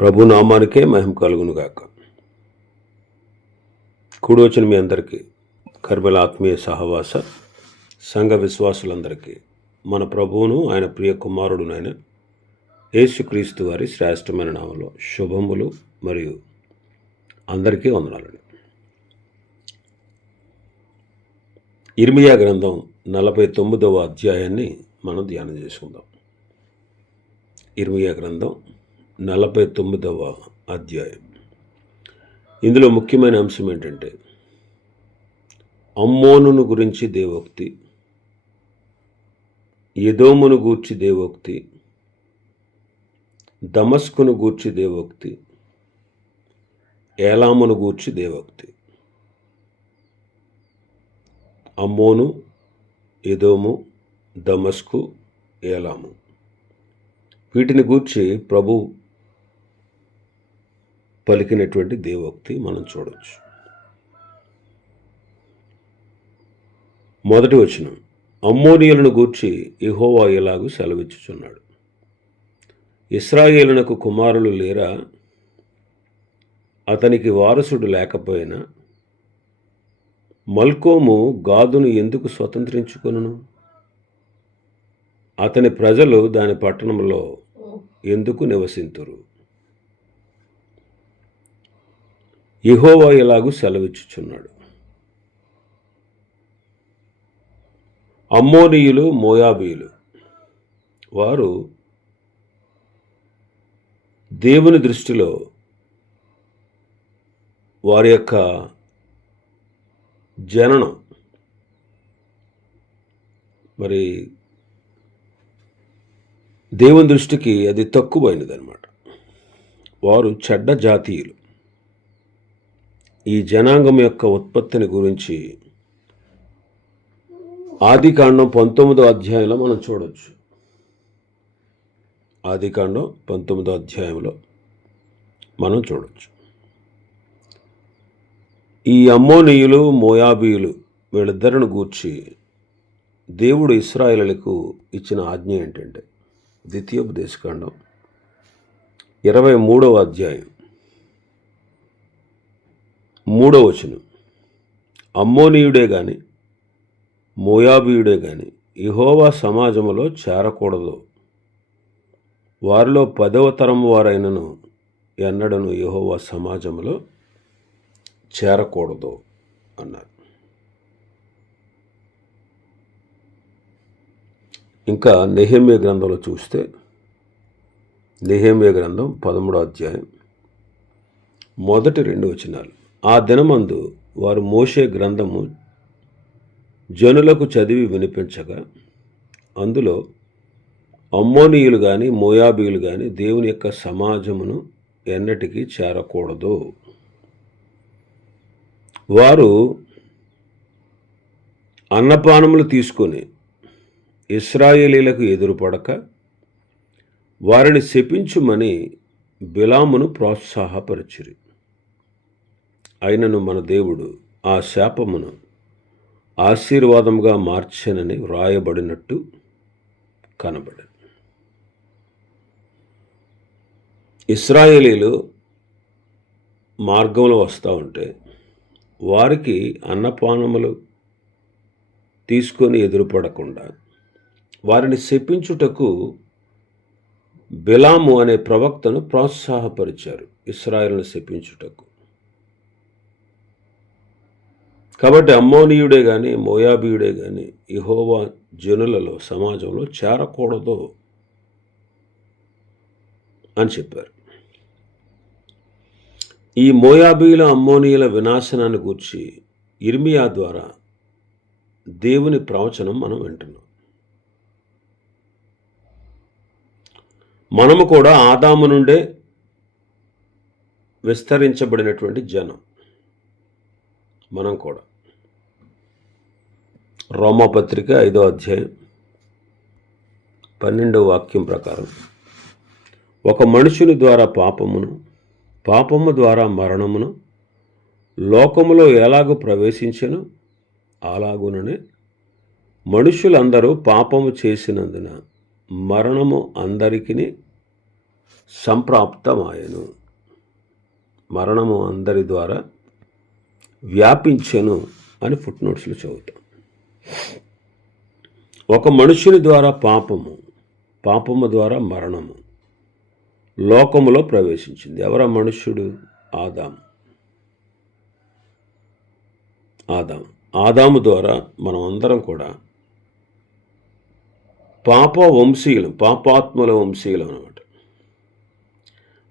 ప్రభు నామానికే మహిమ కలుగునుగాక. కూడి వచ్చిన మీ అందరికీ కర్మల ఆత్మీయ సహవాస సంఘ విశ్వాసులందరికీ మన ప్రభువును ఆయన ప్రియ కుమారుడునైన యేసుక్రీస్తు వారి శ్రేష్టమైన నామంలో శుభములు మరియు అందరికీ వందనాలండి. ఇర్మియా గ్రంథం 49వ అధ్యాయాన్ని మనం ధ్యానం చేసుకుందాం. ఇర్మియా గ్రంథం 49వ అధ్యాయం. ఇందులో ముఖ్యమైన అంశం ఏంటంటే అమ్మోనును గురించి దేవోక్తి, ఎదోమును గూర్చి దేవోక్తి, దమస్కును గూర్చి దేవోక్తి, ఏలామును గూర్చి దేవోక్తి. అమ్మోను, ఎదోము, దమస్కు, ఏలాము, వీటిని గూర్చి ప్రభు పలికినటువంటి దేవోక్తి మనం చూడవచ్చు. మొదటి వచనం, అమ్మోనీయులను గూర్చి యెహోవా ఇలాగు సెలవిచ్చుచున్నాడు, ఇశ్రాయేలునకు కుమారులు లేరా? అతనికి వారసుడు లేకపోయినా మల్కోము గాదును ఎందుకు స్వతంత్రించుకొనును? అతని ప్రజలు దాని పట్టణంలో ఎందుకు నివసింతురు? యెహోవా ఇలాగు సెలవిచ్చుచున్నాడు, అమ్మోనీయులు, మోయాబీయులు వారు దేవుని దృష్టిలో వారి యొక్క జననం మరి దేవుని దృష్టికి అది తక్కువైనది అన్నమాట. వారు చెడ్డ జాతీయులు. ఈ జనాంగం యొక్క ఉత్పత్తిని గురించి ఆదికాండం 19వ అధ్యాయంలో మనం చూడవచ్చు. ఆదికాండం 19వ అధ్యాయంలో మనం చూడవచ్చు. ఈ అమ్మోనీయులు, మోయాబీయులు వీళ్ళిద్దరిని గూర్చి దేవుడు ఇశ్రాయేలులకు ఇచ్చిన ఆజ్ఞ ఏంటంటే, ద్వితీయోపదేశకాండం 23వ అధ్యాయం 3వ వచనం, అమ్మోనీయుడే గాని మోయాబీయుడే గాని యెహోవా సమాజములో చేరకూడదు, వారిలో 10వ తరం వారైనను ఎన్నడను యెహోవా సమాజములో చేరకూడదు అన్నారు. ఇంకా నెహెమ్యా గ్రంథంలో చూస్తే, నెహెమ్యా గ్రంథం 13వ అధ్యాయం మొదటి 2 వచనాలు, ఆ దినమందు వారు మోషే గ్రంథము జనులకు చదివి వినిపించగా అందులో అమ్మోనీయులు కానీ మోయాబీయులు కానీ దేవుని యొక్క సమాజమును ఎన్నటికీ చేరకూడదు, వారు అన్నపానములు తీసుకొని ఇశ్రాయేలీలకు ఎదురుపడక వారిని శపించుమని బిలామును ప్రోత్సాహపరిచిరి. అయినను మన దేవుడు ఆ శాపమును ఆశీర్వాదముగా మార్చెనని వ్రాయబడినట్టు కనబడను. ఇశ్రాయేలీలు మార్గంలో వస్తూ ఉంటే వారికి అన్నపానములు తీసుకొని ఎదురుపడకుండా వారిని శపించుటకు బిలాము అనే ప్రవక్తను ప్రోత్సాహపరిచారు, ఇశ్రాయేలును శపించుటకు. కాబట్టి అమ్మోనీయుడే కానీ మోయాబీయుడే కానీ యెహోవా జనులలో సమాజంలో చేరకూడదు అని చెప్పారు. ఈ మోయాబీయుల, అమ్మోనీయుల వినాశనాన్ని గూర్చి ఇర్మియా ద్వారా దేవుని ప్రవచనం మనం వింటున్నాం. మనము కూడా ఆదాము నుండే విస్తరించబడినటువంటి జనం. మనం కూడా రోమాపత్రిక 5వ అధ్యాయం 12వ వాక్యం ప్రకారం, ఒక మనుషుని ద్వారా పాపమును, పాపము ద్వారా మరణమును లోకములో ఎలాగూ ప్రవేశించెను, అలాగుననే మనుషులందరూ పాపము చేసినందున మరణము అందరికిని సంప్రాప్తమాయెను. మరణము అందరి ద్వారా వ్యాపించెను అని ఫుట్నోట్స్లో చదువుతాం. ఒక మనుషుని ద్వారా పాపము ద్వారా మరణము లోకములో ప్రవేశించింది. ఎవరా మనుష్యుడు? ఆదాము ద్వారా మనం అందరం కూడా పాపాత్ముల వంశీయులం అన్నమాట.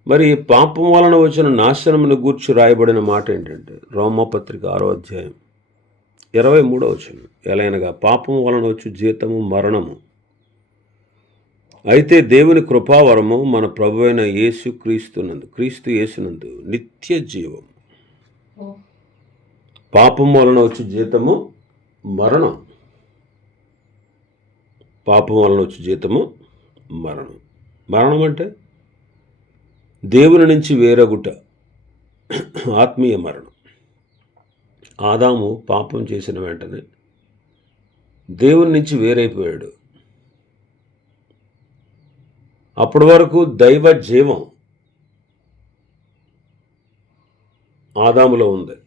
మరి పాపం వలన వచ్చిన నాశనమును గూర్చి రాయబడిన మాట ఏంటంటే రోమాపత్రిక 6వ అధ్యాయం 23వ వచనం. ఎలైనగా పాపం వలన వచ్చి జీతము మరణము, అయితే దేవుని కృపావరము మన ప్రభువైన క్రీస్తు యేసునందు నిత్య జీవం. పాపం వలన వచ్చి జీతము మరణం. మరణం అంటే దేవుని నుంచి వేరగుట, ఆత్మీయ మరణం. ఆదాము పాపం చేసిన వెంటనే దేవుని నుంచి వేరైపోయాడు. అప్పటి వరకు దైవ జీవం ఆదాములో ఉంది.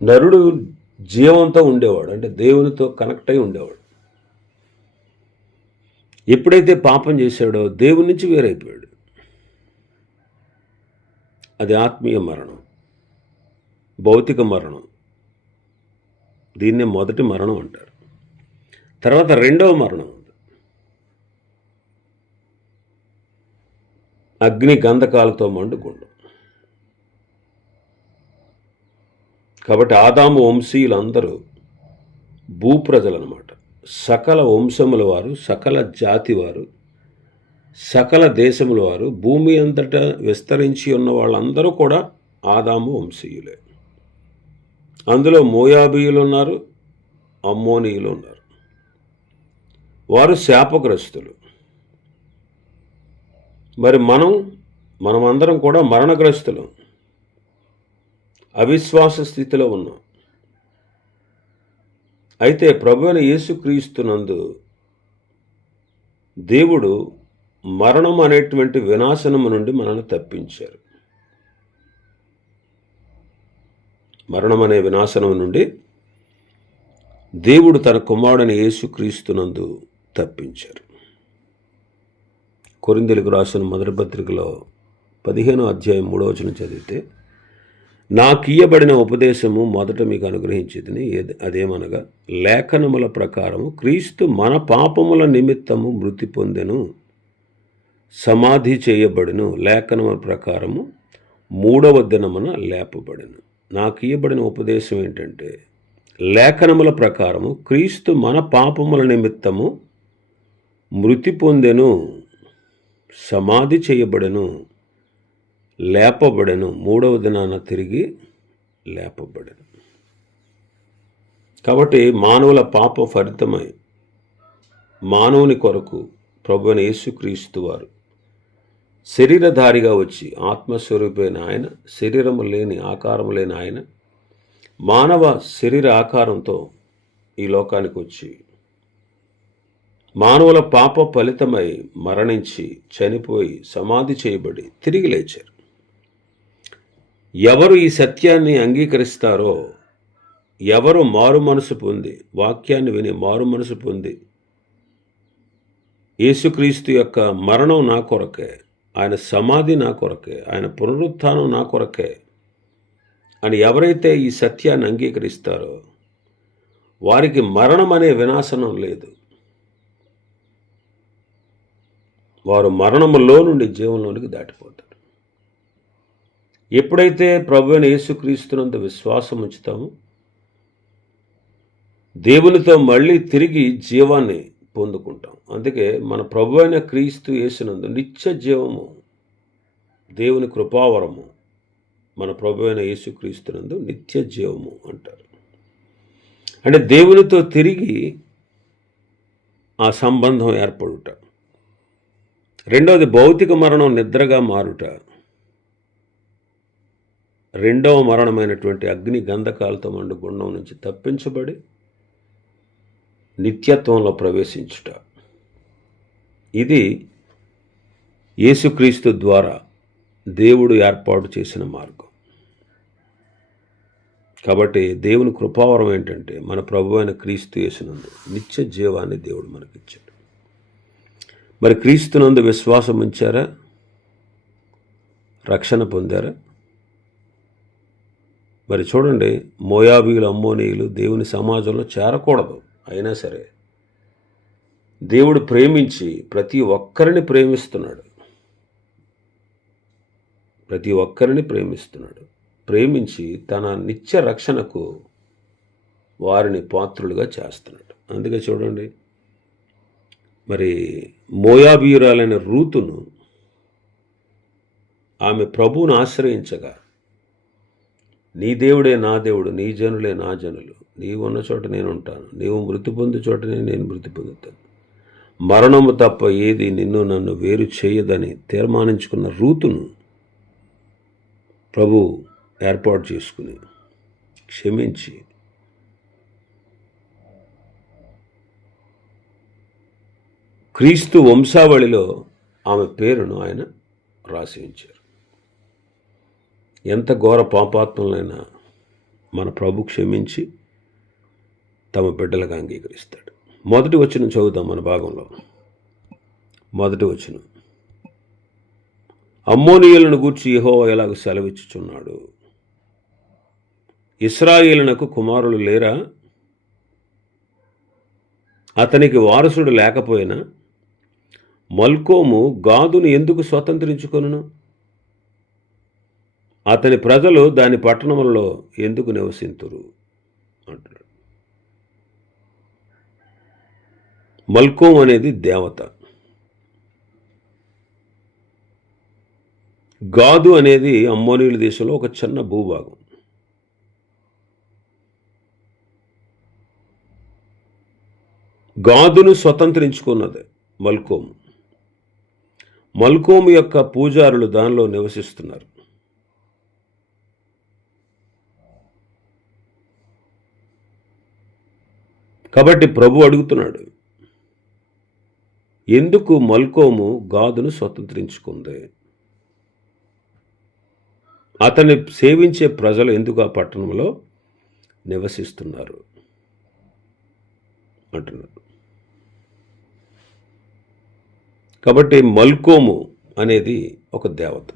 నరుడు జీవంతో ఉండేవాడు, అంటే దేవునితో కనెక్ట్ అయి ఉండేవాడు. ఎప్పుడైతే పాపం చేశాడో దేవుని నుంచి వేరైపోయాడు. అది ఆత్మీయ మరణం, భౌతిక మరణం. దీన్నే మొదటి మరణం అంటారు. తర్వాత రెండవ మరణం ఉంది, అగ్ని గంధకాలతో మండుగుండం. కాబట్టి ఆదాము వంశీయులందరూ భూప్రజలు అన్నమాట. సకల వంశముల వారు, సకల జాతి వారు, సకల దేశముల వారు, భూమి అంతటా విస్తరించి ఉన్న వాళ్ళందరూ కూడా ఆదాము వంశీయులే. అందులో మోయాబీయులు ఉన్నారు, అమ్మోనీయులు ఉన్నారు. వారు శాపగ్రస్తులు. మరి మనమందరం కూడా మరణగ్రస్తులు, అవిశ్వాస స్థితిలో ఉన్నాం. అయితే ప్రభువైన యేసుక్రీస్తునందు దేవుడు మరణం అనేటువంటి వినాశనము నుండి మనల్ని తప్పించారు. మరణం అనే వినాశనం నుండి దేవుడు తన కుమారుడైన యేసుక్రీస్తునందు తప్పించారు. కొరింథీయులకు రాసిన మొదటి పత్రికలో 15వ అధ్యాయం 3వ వచనం చదివితే, నాకియ్యబడిన ఉపదేశము మొదట మీకు అనుగ్రహించేది అదేమనగా, లేఖనముల ప్రకారము క్రీస్తు మన పాపముల నిమిత్తము మృతి పొందెను, సమాధి చేయబడిను, లేఖనముల ప్రకారము 3వ దినమున లేపబడెను. నాకియ్యబడిన ఉపదేశం ఏంటంటే, లేఖనముల ప్రకారము క్రీస్తు మన పాపముల నిమిత్తము మృతి పొందెను, సమాధి చేయబడెను, లేపబడెను, 3వ దినాన తిరిగి లేపబడెను. కాబట్టి మానవుల పాప ఫలితమై మానవుని కొరకు ప్రభువైన యేసుక్రీస్తు వారు శరీరధారిగా వచ్చి, ఆత్మస్వరూపైన ఆయన, శరీరము లేని ఆకారము లేని ఆయన మానవ శరీర ఆకారంతో ఈ లోకానికి వచ్చి మానవుల పాప ఫలితమై మరణించి, చనిపోయి, సమాధి చేయబడి తిరిగి లేచారు. ఎవరు ఈ సత్యాన్ని అంగీకరిస్తారో, ఎవరు మారు మనసు పొంది, వాక్యాన్ని విని మారు మనసు పొంది, యేసుక్రీస్తు యొక్క మరణం నా కొరకే, ఆయన సమాధి నా కొరకే, ఆయన పునరుత్థానం నా కొరకే అని ఎవరైతే ఈ సత్యాన్ని అంగీకరిస్తారో వారికి మరణం అనే వినాశనం లేదు. వారు మరణములో నుండి జీవంలోనికి దాటిపోతారు. ఎప్పుడైతే ప్రభువైన యేసుక్రీస్తునందు విశ్వాసం ఉంచుతామో దేవునితో మళ్ళీ తిరిగి జీవాన్ని పొందుకుంటాం. అందుకే మన ప్రభువైన క్రీస్తు యేసునందు నిత్య జీవము, దేవుని కృపావరము మన ప్రభువైన యేసుక్రీస్తునందు నిత్య జీవము అంటారు. అంటే దేవునితో తిరిగి ఆ సంబంధం ఏర్పడుట. రెండవది భౌతిక మరణం నిద్రగా మారుట. రెండవ మరణమైనటువంటి అగ్ని గంధకాలతో మండు గుండం నుంచి తప్పించబడి నిత్యత్వంలో ప్రవేశించుట. ఇది యేసుక్రీస్తు ద్వారా దేవుడు ఏర్పాటు చేసిన మార్గం. కాబట్టి దేవుని కృపావరం ఏంటంటే మన ప్రభువు అయిన క్రీస్తు యేసునందు నిత్య జీవాన్ని దేవుడు మనకిచ్చాడు. మరి క్రీస్తునందు విశ్వాసం ఉంచారా? రక్షణ పొందారా? మరి చూడండి, మోయాబీయులు, అమ్మోనీయులు దేవుని సమాజంలో చేరకూడదు. అయినా సరే దేవుడు ప్రేమించి ప్రతి ఒక్కరిని ప్రేమిస్తున్నాడు. ప్రతి ఒక్కరిని ప్రేమిస్తున్నాడు. ప్రేమించి తన నిత్య రక్షణకు వారిని పాత్రులుగా చేస్తున్నాడు. అందుకే చూడండి, మరి మోయాబీయురాలైన రూతును ఆమె ప్రభువును ఆశ్రయించగా, నీ దేవుడే నా దేవుడు, నీ జనులే నా జనులు, నీవు ఉన్న చోట నేను ఉంటాను, నీవు మృతి పొందు చోటనే నేను మృతి పొందుతాను, మరణము తప్ప ఏది నిన్ను నన్ను వేరు చేయదని తీర్మానించుకున్న రూతును ప్రభు ఏర్పాటు చేసుకుని క్షమించి క్రీస్తు వంశావళిలో ఆమె పేరును ఆయన రాసి ఉంచారు. ఎంత ఘోర పాపాత్ములైనా మన ప్రభు క్షమించి తమ బిడ్డలుగా అంగీకరిస్తాడు. మొదటి వచనం చదువుతాం మన భాగంలో. మొదటి వచనం, అమ్మోనీయులను గూర్చి యెహోవా ఎలాగ సెలవిచ్చుచున్నాడు, ఇశ్రాయేలునకు కుమారులు లేరా? అతనికి వారసుడు లేకపోయినా మల్కోము గాదును ఎందుకు స్వతంత్రించుకొనును? అతని ప్రజలు దాని పట్టణములలో ఎందుకు నివసింతురు అంటున్నాడు. మల్కోము అనేది దేవత, గాదు అనేది అమ్మోనీయుల దేశంలో ఒక చిన్న భూభాగం. గాదును స్వతంత్రించుకున్నది మల్కోము. మల్కోము యొక్క పూజారులు దానిలో నివసిస్తున్నారు. కాబట్టి ప్రభు అడుగుతున్నాడు, ఎందుకు మల్కోము గాదును స్వతంత్రించుకుంది? అతన్ని సేవించే ప్రజలు ఎందుకు ఆ పట్టణంలో నివసిస్తున్నారు అంటున్నారు. కాబట్టి మల్కోము అనేది ఒక దేవత.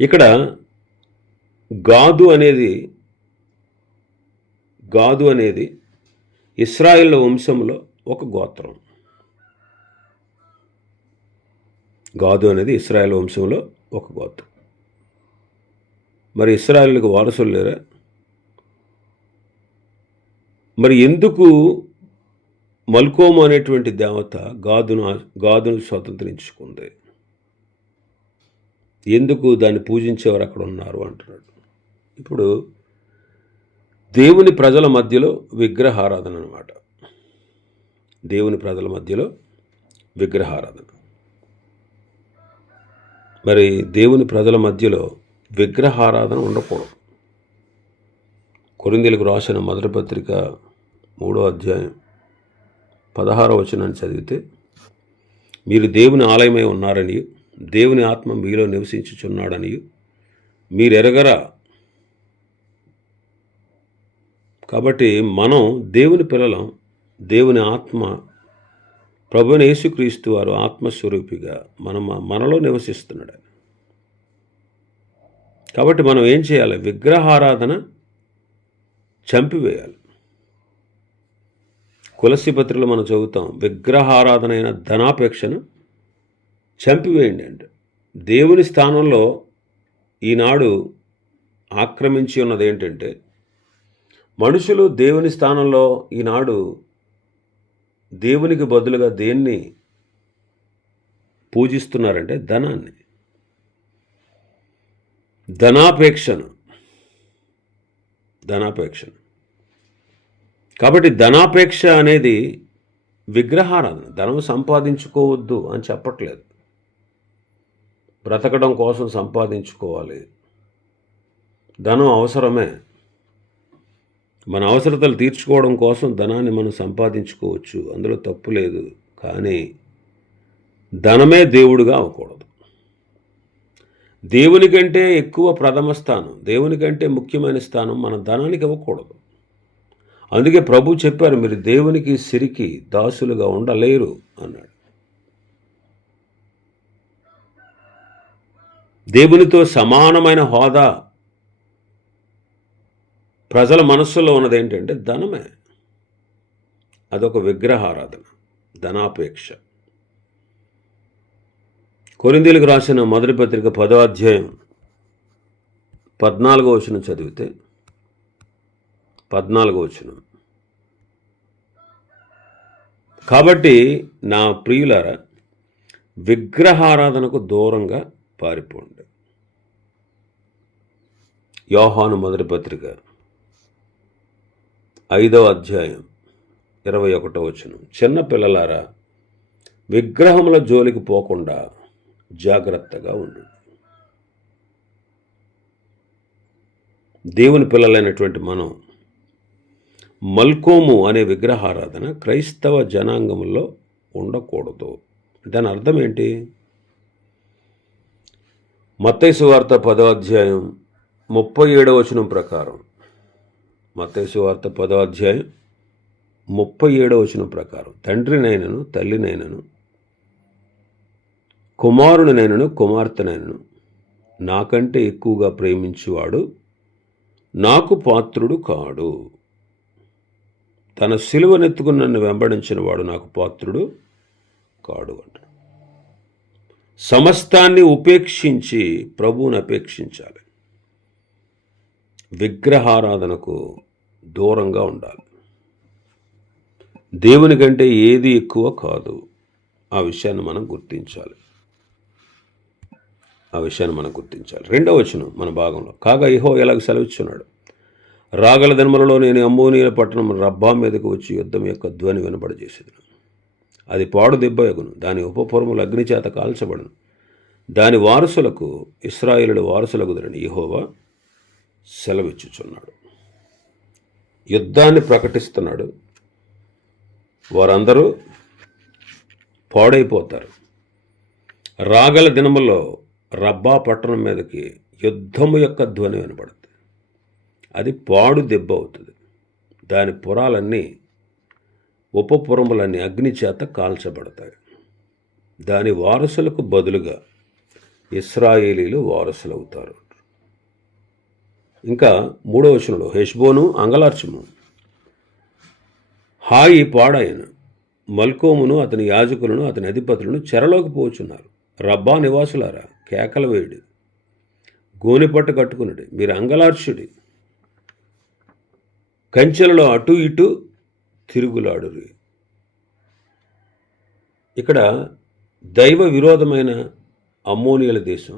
ఇక్కడ గాదు అనేది ఇశ్రాయేలు వంశంలో ఒక గోత్రం. గాదు అనేది ఇశ్రాయేలు వంశంలో ఒక గోత్రం. మరి ఇశ్రాయేలుకు వారసులు లేరా? మరి ఎందుకు మల్కోము అనేటువంటి దేవత గాదును స్వతంత్రించుకుంది? ఎందుకు దాన్ని పూజించేవారు అక్కడ ఉన్నారు అంటున్నాడు. ఇప్పుడు దేవుని ప్రజల మధ్యలో విగ్రహారాధన అన్నమాట. దేవుని ప్రజల మధ్యలో విగ్రహారాధన. మరి దేవుని ప్రజల మధ్యలో విగ్రహారాధన ఉండకూడదు. కొరింథీయులకు రాసిన మొదటి పత్రిక 3వ అధ్యాయం 16వ వచనాన్ని చదివితే, మీరు దేవుని ఆలయమై ఉన్నారని, దేవుని ఆత్మ మీలో నివసించుచున్నాడని మీరు ఎరగరా? కాబట్టి మనం దేవుని పిల్లలం. దేవుని ఆత్మ, ప్రభువైన యేసుక్రీస్తు వారు ఆత్మస్వరూపిగా మనలో నివసిస్తున్నాడు. కాబట్టి మనం ఏం చేయాలి? విగ్రహారాధన చంపివేయాలి. కొలస్సీ పత్రికలో మనం చదువుతాం, విగ్రహారాధన అయిన ధనాపేక్షను చంపివేయండి అంటే. దేవుని స్థానంలో ఈనాడు ఆక్రమించి ఉన్నది ఏంటంటే, మనుషులు దేవుని స్థానంలో ఈనాడు దేవునికి బదులుగా దేన్ని పూజిస్తున్నారంటే ధనాన్ని, ధనాపేక్షను. కాబట్టి ధనాపేక్ష అనేది విగ్రహారాధన. ధనం సంపాదించుకోవద్దు అని చెప్పట్లేదు. బ్రతకడం కోసం సంపాదించుకోవాలి, ధనం అవసరమే. మన అవసరతలు తీర్చుకోవడం కోసం ధనాన్ని మనం సంపాదించుకోవచ్చు, అందులో తప్పు లేదు. కానీ ధనమే దేవుడిగా అవ్వకూడదు. దేవుని కంటే ఎక్కువ ప్రథమ స్థానం, దేవుని కంటే ముఖ్యమైన స్థానం మన ధనానికి ఇవ్వకూడదు. అందుకే ప్రభు చెప్పారు, మీరు దేవునికి సిరికి దాసులుగా ఉండలేరు అన్నాడు. దేవునితో సమానమైన హోదా ప్రజల మనస్సులో ఉన్నది ఏంటంటే ధనమే. అదొక విగ్రహారాధన, ధనాపేక్ష. కొరింథీయులకు రాసిన మొదటి పత్రిక 10వ అధ్యాయం 14వ వచనం చదివితే 14వ వచనం, కాబట్టి నా ప్రియులారా విగ్రహారాధనకు దూరంగా పారిపోండి. యోహాను మొదటి పత్రిక 5వ అధ్యాయం 21వ వచనం, చిన్న పిల్లలారా విగ్రహముల జోలికి పోకుండా జాగ్రత్తగా ఉండు. దేవుని పిల్లలైనటువంటి మనం మల్కోము అనే విగ్రహారాధన క్రైస్తవ జనాంగంలో ఉండకూడదు. దాని అర్థం ఏంటి? మత్తయి సువార్త 10వ అధ్యాయం 37వ వచనం ప్రకారం, మత్తయి సువార్త 10వ అధ్యాయం 37వ వచనం ప్రకారం, తండ్రినైనను తల్లినైనను కుమారునినైనను కుమార్తెనైనను నాకంటే ఎక్కువగా ప్రేమించువాడు నాకు పాత్రుడు కాడు. తన సిలువనెత్తుకుని నన్ను వెంబడించిన వాడు నాకు పాత్రుడు కాడు అంటాడు. సమస్తాన్ని ఉపేక్షించి ప్రభువుని అపేక్షించాలి. విగ్రహారాధనకు దూరంగా ఉండాలి. దేవుని కంటే ఏది ఎక్కువ కాదు. ఆ విషయాన్ని మనం గుర్తించాలి. 2వ వచనం మన భాగంలో, కాగా యెహోవా ఎలాగ సెలవిచ్చున్నాడు, రాగల దినములలో నేను అమ్మోనీయుల పట్టణం రబ్బా మీదకు వచ్చి యుద్ధం యొక్క ధ్వని వినబడజేసేదను. అది పాడు దెబ్బయగును, దాని ఉపపురములు అగ్ని చేత కాల్చబడును, దాని వారసులకు ఇశ్రాయేలు వారసులగుదరని యెహోవా సెలవిచ్చుచున్నాడు. యుద్ధాన్ని ప్రకటిస్తున్నాడు. వారందరూ పాడైపోతారు. రాగల దినములో రబ్బా పట్టణం మీదకి యుద్ధము యొక్క ధ్వని వినబడుతుంది. అది పాడు దెబ్బ అవుతుంది. దాని పురాలన్నీ ఉపపురములన్నీ అగ్ని చేత కాల్చబడతాయి. దాని వారసులకు బదులుగా ఇశ్రాయేలీలు వారసులవుతారు. ఇంకా 3వ వచనంలో, హెష్బోను అంగలార్చుము, హాయి పాడాయను, మల్కోమును అతని యాజకులను అతని అధిపతులను చెరలోకి పోచున్నారు. రబ్బా నివాసులారా కేకల వేయుడి, గోనెపట్టు కట్టుకునుడి, మీరు అంగలార్చుడి, కంచెలలో అటు ఇటు తిరుగులాడురి. ఇక్కడ దైవ విరోధమైన అమ్మోనియల దేశం,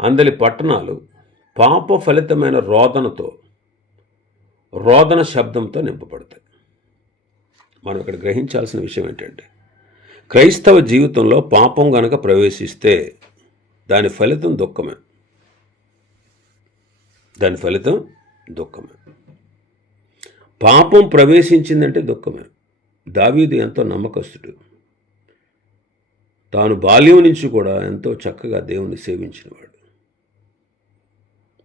అందలి పట్టణాలు పాప ఫలితమైన రోదన శబ్దంతో నింపబడతాయి. మనం ఇక్కడ గ్రహించాల్సిన విషయం ఏంటంటే, క్రైస్తవ జీవితంలో పాపం గనక ప్రవేశిస్తే దాని ఫలితం దుఃఖమే. పాపం ప్రవేశించిందంటే దుఃఖమే. దావీదు ఎంతో నమ్మకస్తుడు. తాను బాల్యం నుంచి కూడా ఎంతో చక్కగా దేవుణ్ణి సేవించినవాడు.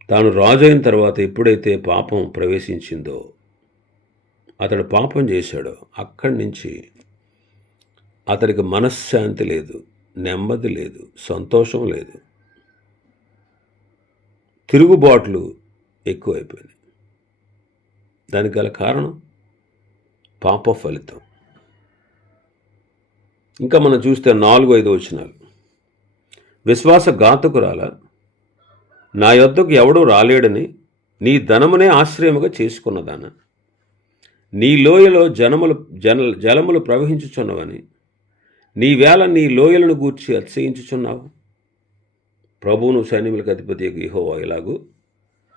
తాను రాజు అయిన తర్వాత ఎప్పుడైతే పాపం ప్రవేశించిందో, అతడు పాపం చేశాడో, అక్కడి నుంచి అతడికి మనశ్శాంతి లేదు, నెమ్మది లేదు, సంతోషం లేదు. తిరుగుబాట్లు ఎక్కువైపోయినాయి. దానికి గల కారణం పాప ఫలితం. ఇంకా మనం చూస్తే 4-5 వచనాలు, విశ్వాసఘాతకురాల, నా యొద్దకు ఎవడూ రాలేడని నీ ధనమునే ఆశ్రయముగా చేసుకున్నదాన, నీ లోయలో జలములు ప్రవహించుచున్నవని నీవేళ నీ లోయలను గూర్చి అతిశయించుచున్నావు. ప్రభువును సైన్యములకు అధిపతి యెహోవా ఇలాగూ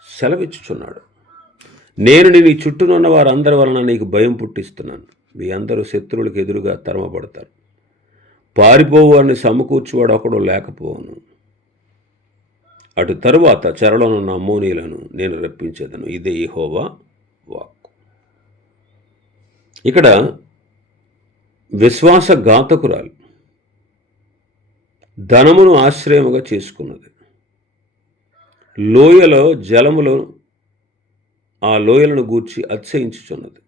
సెలవిచ్చుచున్నాడు, నేను నీ చుట్టూనున్న వారందరి వలన నీకు భయం పుట్టిస్తున్నాను. మీ అందరూ శత్రువులకు ఎదురుగా తరమబడతారు. పారిపోవు వారిని సమకూర్చువాడు ఒకడు లేకపోవును. అటు తరువాత చెరలోనున్న అమ్మోనీయులను నేను రప్పించేదను. ఇదే యెహోవా వాక్కు. ఇక్కడ విశ్వాసఘాతకురాలు ధనమును ఆశ్రయముగా చేసుకున్నది. లోయలో జలములో ఆ లోయలను గూర్చి అతిశయించుచున్నది.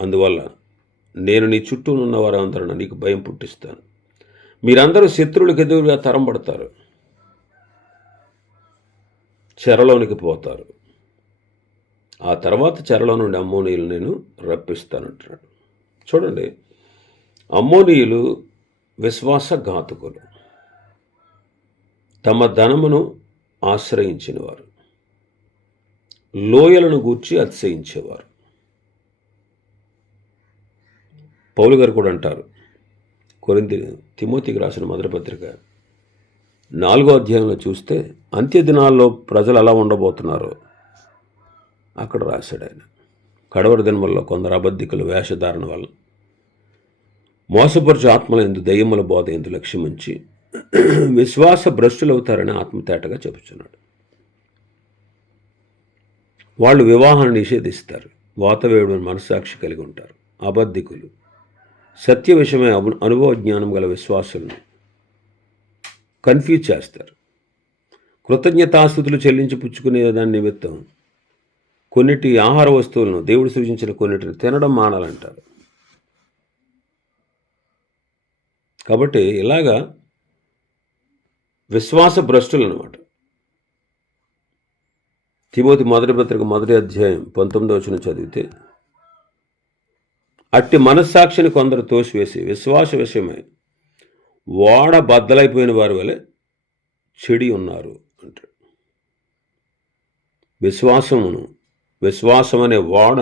అందువల్ల నేను నీ చుట్టూ ఉన్న వారందరూ నీకు భయం పుట్టిస్తాను. మీరందరూ శత్రువులకు ఎదురుగా తరంబడతారు, చెరలోనికి పోతారు. ఆ తర్వాత చెరలో నుండి అమ్మోనీయులు నేను రప్పిస్తానంటున్నాడు. చూడండి, అమ్మోనీయులు విశ్వాసఘాతకులు, తమ ధనమును ఆశ్రయించిన వారు, లోయలను గూర్చి అతిశయించేవారు. పౌలు గారు కూడా అంటారు, తిమోతికి రాసిన మొదటి పత్రిక 4వ అధ్యాయంలో చూస్తే అంత్య దినాల్లో ప్రజలు ఎలా ఉండబోతున్నారో అక్కడ రాశాడు ఆయన. కడవరి దినముల్లో కొందరు అబద్ధికుల వేషధారణ వల్ల మోసపరుచు ఆత్మల ఎందు దయ్యముల బోధ ఎందు లక్ష్యముంచి విశ్వాస భ్రష్టులవుతారని ఆత్మతేటగా చెబుతున్నాడు. వాళ్ళు వివాహాన్ని నిషేధిస్తారు, వాతవేయుడు మనస్సాక్షి కలిగి ఉంటారు. అబద్ధికులు సత్య విషయమై అనుభవ జ్ఞానం గల విశ్వాసులను కన్ఫ్యూజ్ చేస్తారు. కృతజ్ఞతాస్తుతులు చెల్లించి పుచ్చుకునే దాని నిమిత్తం కొన్నిటి ఆహార వస్తువులను, దేవుడు సృజించిన కొన్నిటిని తినడం మానాలంటారు. కాబట్టి ఇలాగా విశ్వాస భ్రష్టులు అన్నమాట. తిమోతి మొదటి పత్రిక 1వ అధ్యాయం 19వ వచనం చదివితే, అట్టి మనస్సాక్షిని కొందరు తోసివేసి విశ్వాస విషయమై ఓడ బద్దలైపోయిన వారి వలె చెడి ఉన్నారు అంటాడు. విశ్వాసం అనే ఓడ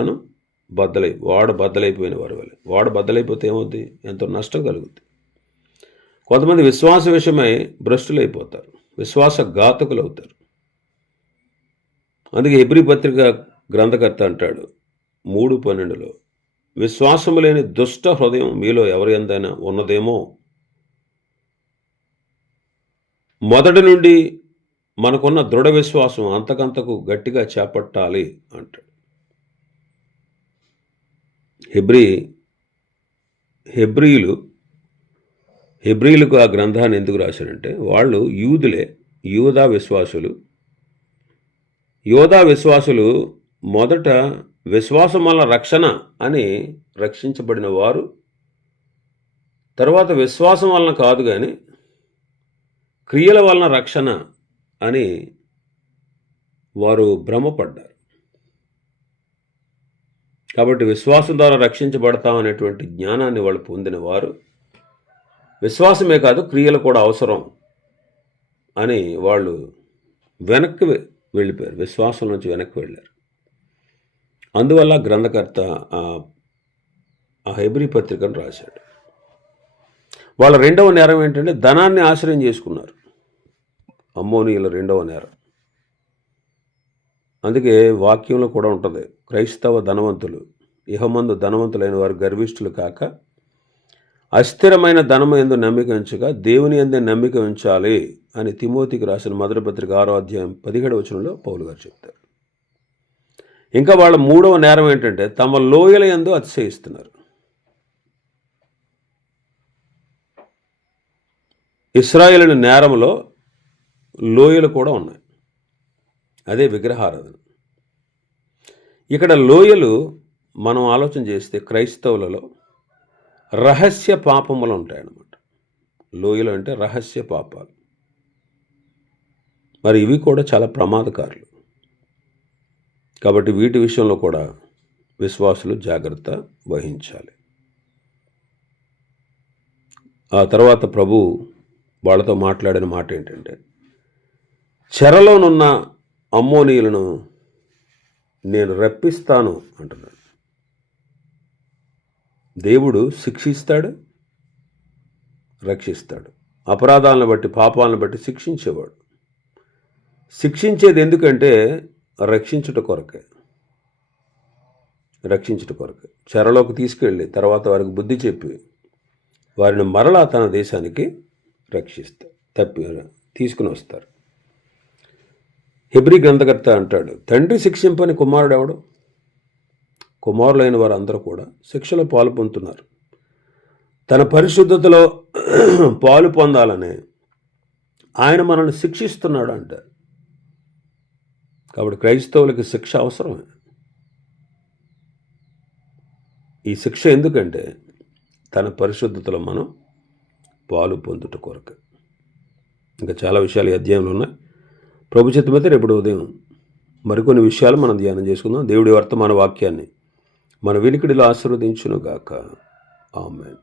బద్దలైపోయిన వారి వలె. ఓడ బద్దలైపోతే ఏమవుద్ది? ఎంతో నష్టం కలుగుద్ది. కొంతమంది విశ్వాస విషయమై భ్రష్టులైపోతారు, విశ్వాసఘాతకులు అవుతారు. అందుకే హెబ్రీ పత్రిక గ్రంథకర్త అంటాడు 3:12లో, విశ్వాసము లేని దుష్ట హృదయం మీలో ఎవరి యందైనా ఉన్నదేమో, మొదటి నుండి మనకున్న దృఢ విశ్వాసం అంతకంతకు గట్టిగా చేపట్టాలి అంటాడు. హెబ్రీలకు ఆ గ్రంథాన్ని ఎందుకు రాశాడంటే, వాళ్ళు యోధా విశ్వాసులు మొదట విశ్వాసం వల్ల రక్షణ అని రక్షించబడిన వారు, తర్వాత విశ్వాసం వలన కాదు కానీ క్రియల వలన రక్షణ అని వారు భ్రమపడ్డారు. కాబట్టి విశ్వాసం ద్వారా రక్షించబడతామనేటువంటి జ్ఞానాన్ని వాళ్ళు పొందిన వారు, విశ్వాసమే కాదు క్రియలు కూడా అవసరం అని వాళ్ళు వెనక్కి వెళ్ళిపోయారు, విశ్వాసం నుంచి వెనక్కి వెళ్ళారు. అందువల్ల గ్రంథకర్త ఆ హెబ్రీ పత్రికను రాశాడు. వాళ్ళ రెండవ నేరం ఏంటంటే ధనాన్ని ఆశ్రయం చేసుకున్నారు. అమ్మోనీయుల రెండవ నేరం. అందుకే వాక్యంలో కూడా ఉంటుంది, క్రైస్తవ ధనవంతులు ఇహమందు ధనవంతులైన వారు గర్విష్ఠులు కాక అస్థిరమైన ధనము యందు నమ్మిక ఉంచగా దేవుని యందే నమ్మిక ఉంచాలి అని తిమోతికి రాసిన మొదటి పత్రిక 6వ అధ్యాయం 17వ వచనంలో పౌలు గారు చెప్తారు. ఇంకా వాళ్ళ మూడవ నేరం ఏంటంటే తమ లోయల యందు అతిశయిస్తున్నారు. ఇశ్రాయేలు నేరంలో లోయలు కూడా ఉన్నాయి, అదే విగ్రహారాధన. ఇక్కడ లోయలు మనం ఆలోచన చేస్తే క్రైస్తవులలో రహస్య పాపములు ఉంటాయన్నమాట. లోయలు అంటే రహస్య పాపాలు. మరి ఇవి కూడా చాలా ప్రమాదకారులు. కాబట్టి వీటి విషయంలో కూడా విశ్వాసులు జాగ్రత్త వహించాలి. ఆ తర్వాత ప్రభు వాళ్ళతో మాట్లాడిన మాట ఏంటంటే, చెరలోనున్న అమ్మోనీయులను నేను రప్పిస్తాను అంటున్నాడు. దేవుడు శిక్షిస్తాడు, రక్షిస్తాడు. అపరాధాలను బట్టి, పాపాలను బట్టి శిక్షించేవాడు. శిక్షించేది ఎందుకంటే రక్షించుట కొరకే. చెరలోకి తీసుకెళ్ళి తర్వాత వారికి బుద్ధి చెప్పి వారిని మరలా తన దేశానికి తీసుకుని వస్తారు. హెబ్రీ గ్రంథకర్త అంటాడు, తండ్రి శిక్షింపని కుమారుడు ఎవడు? కుమారులైన వారందరూ కూడా శిక్షలో పాలు పొందుతున్నారు. తన పరిశుద్ధతలో పాలు పొందాలని ఆయన మనల్ని శిక్షిస్తున్నాడు అంట. కాబట్టి క్రైస్తవులకి శిక్ష అవసరమే. ఈ శిక్ష ఎందుకంటే తన పరిశుద్ధతలో మనం పాలు పొందుట కొరకు. ఇంకా చాలా విషయాలు ఈ అధ్యాయంలో ఉన్నాయి. ప్రభు చిత్తమైతే రేపు ఉదయం మరికొన్ని విషయాలు మనం ధ్యానం చేసుకుందాం. దేవుడి వర్తమాన వాక్యాన్ని మన వినికిడిలో ఆశీర్వదించును గాక. ఆమేన్.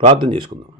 ప్రార్థన చేసుకుందాం.